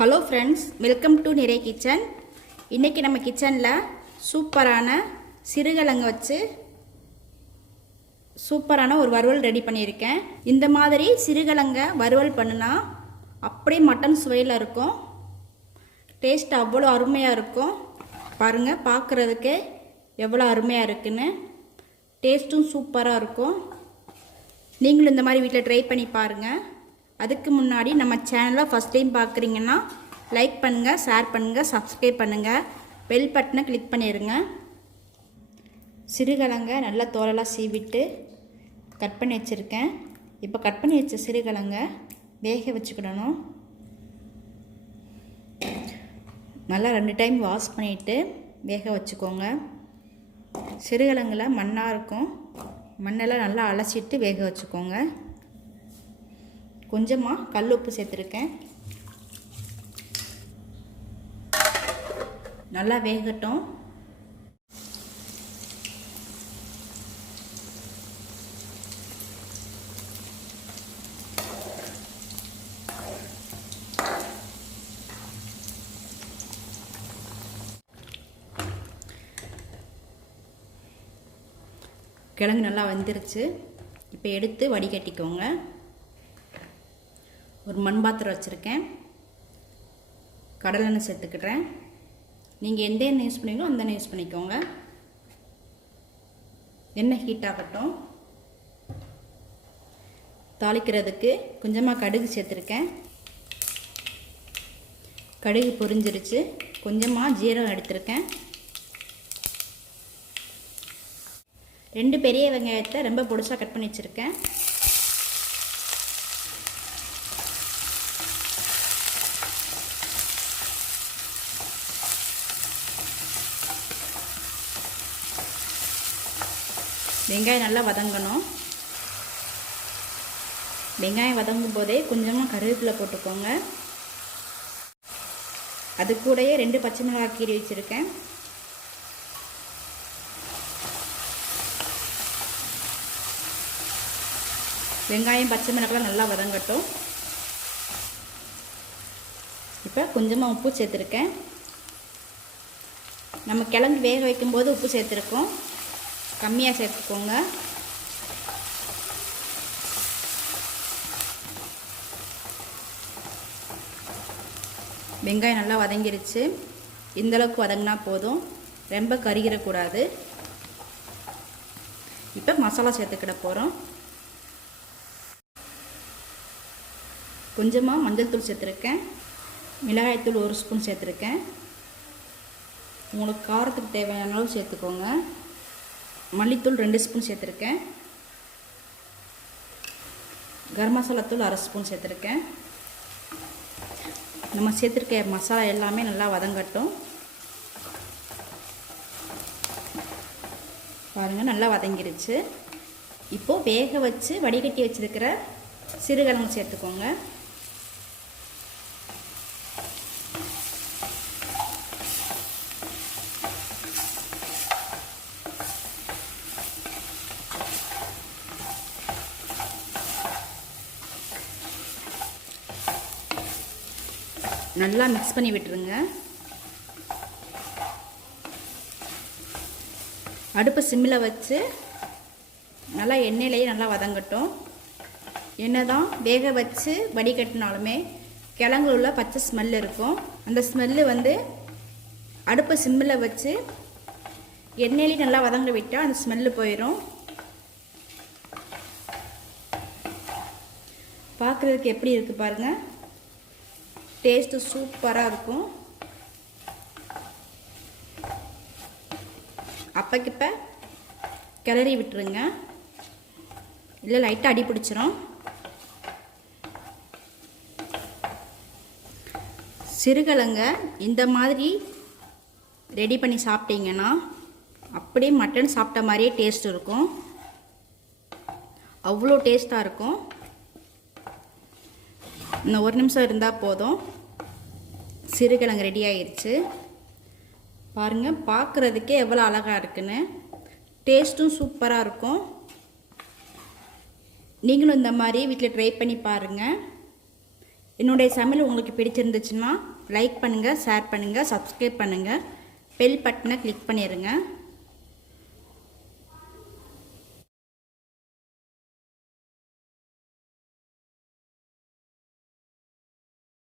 Hello friends, welcome to நிறை kitchen. இன்றைக்கி நம்ம கிச்சனில் சூப்பரான சிறுகிழங்கு வச்சு சூப்பரான ஒரு வறுவல் ரெடி பண்ணியிருக்கேன். இந்த மாதிரி சிறுகிழங்கை வறுவல் பண்ணுனா அப்படியே மட்டன் சுவையில் இருக்கும். டேஸ்ட் அவ்வளோ அருமையாக இருக்கும். பாருங்கள், பார்க்குறதுக்கே எவ்வளோ அருமையாக இருக்குன்னு. டேஸ்ட்டும் சூப்பராக இருக்கும். நீங்களும் இந்த மாதிரி வீட்டில் ட்ரை பண்ணி பாருங்கள். அதுக்கு முன்னாடி நம்ம சேனலை ஃபஸ்ட் டைம் பார்க்குறீங்கன்னா லைக் பண்ணுங்கள், ஷேர் பண்ணுங்கள், சப்ஸ்கிரைப் பண்ணுங்கள், பெல் பட்டனை கிளிக் பண்ணிடுங்க. சிறுகிழங்கை நல்லா தோலெல்லாம் சீவிட்டு கட் பண்ணி வச்சுருக்கேன். இப்போ கட் பண்ணி வச்ச சிறுகிழங்கை வேக வச்சுக்கிடணும். நல்லா 2 டைம் வாஷ் பண்ணிவிட்டு வேக வச்சுக்கோங்க. சிறுகிழங்குல மண்ணாக இருக்கும், மண்ணெல்லாம் நல்லா அலசிட்டு வேக வச்சுக்கோங்க. கொஞ்சமாக கல் உப்பு சேர்த்துருக்கேன். நல்லா வேகட்டும். கிழங்கு நல்லா வெந்துருச்சு. இப்போ எடுத்து வடிகட்டிக்கோங்க. ஒரு மண் பாத்திரம் வச்சுருக்கேன். கடலெண்ணெய் சேர்த்துக்கிட்டேன். நீங்கள் எந்த எண்ணெய் யூஸ் பண்ணீங்களோ அந்த எண்ணெய் யூஸ் பண்ணிக்கோங்க. எண்ணெய் ஹீட் ஆகட்டும். தாளிக்கிறதுக்கு கொஞ்சமாக கடுகு சேர்த்துருக்கேன். கடுகு பொரிஞ்சிருச்சு. கொஞ்சமாக ஜீரகம் எடுத்திருக்கேன். 2 பெரிய வெங்காயத்தை ரொம்ப பொடிசாக கட் பண்ணி வச்சுருக்கேன். வெங்காயம் நல்லா வதங்கணும். வெங்காயம் வதங்கும் போதே கொஞ்சமாக கருவேப்பிலை போட்டுக்கோங்க. அது கூடயே 2 பச்சை மிளகாய் கீறி வச்சுருக்கேன். வெங்காயம் பச்சை மிளகாய் நல்லா வதங்கட்டும். இப்போ கொஞ்சமாக உப்பு சேர்த்துருக்கேன். நம்ம கிழங்கு வேக வைக்கும்போது உப்பு சேர்த்துருக்கோம், கம்மியாக சேர்த்துக்கோங்க. வெங்காயம் நல்லா வதங்கிருச்சு. இந்தளவுக்கு வதங்கினா போதும், ரொம்ப கருகிடக்கூடாது. இப்போ மசாலா சேர்த்துக்கிட போகிறோம். கொஞ்சமாக மஞ்சள் தூள் சேர்த்துருக்கேன். மிளகாய்த்தூள் 1 ஸ்பூன் சேர்த்துருக்கேன். உங்களுக்கு காரத்துக்கு தேவையான அளவு சேர்த்துக்கோங்க. மல்லித்தூள் 2 ஸ்பூன் சேர்த்துருக்கேன். கரம் மசாலா தூள் 1/2 ஸ்பூன் சேர்த்துருக்கேன். நம்ம சேர்த்துருக்க மசாலா எல்லாமே நல்லா வதங்கட்டும். பாருங்கள், நல்லா வதங்கிருச்சு. இப்போது வேக வச்சு வடிகட்டி வச்சுருக்கிற சிறுகிழங்கு சேர்த்துக்கோங்க. நல்லா மிக்ஸ் பண்ணி விட்டுருங்க. அடுப்பு சிம்மில் வச்சு நல்லா எண்ணெயிலேயே நல்லா வதங்கட்டும். என்னதான் வேக வச்சு வடிகட்டினாலுமே கிழங்குல உள்ள பச்சை ஸ்மெல் இருக்கும். அந்த ஸ்மெல்லு அடுப்பு சிம்மில் வச்சு எண்ணெயிலேயே நல்லா வதங்க விட்டால் அந்த ஸ்மெல்லு போயிடும். பார்க்குறதுக்கு எப்படி இருக்குது பாருங்கள். டேஸ்ட்டு சூப்பராக இருக்கும். அப்பக்கிப்போ கிளறி விட்டுருங்க, இல்லை லைட்டாக அடி பிடிச்சிரும். சிறுகிழங்கை இந்த மாதிரி ரெடி பண்ணி சாப்பிட்டீங்கன்னா அப்படியே மட்டன் சாப்பிட்ட மாதிரியே டேஸ்ட் இருக்கும். அவ்வளோ டேஸ்ட்டாக இருக்கும். இன்னும் 1 நிமிஷம் இருந்தால் போதும். சிறுகிழங்கு ரெடி ஆயிடுச்சு. பாருங்கள், பார்க்குறதுக்கே எவ்வளோ அழகாக இருக்குன்னு. டேஸ்ட்டும் சூப்பராக இருக்கும். நீங்களும் இந்த மாதிரி வீட்டில் ட்ரை பண்ணி பாருங்கள். என்னுடைய சமையல் உங்களுக்கு பிடிச்சிருந்துச்சுன்னா லைக் பண்ணுங்கள், ஷேர் பண்ணுங்கள், சப்ஸ்கிரைப் பண்ணுங்கள், பெல் பட்டனை கிளிக் பண்ணிடுங்க.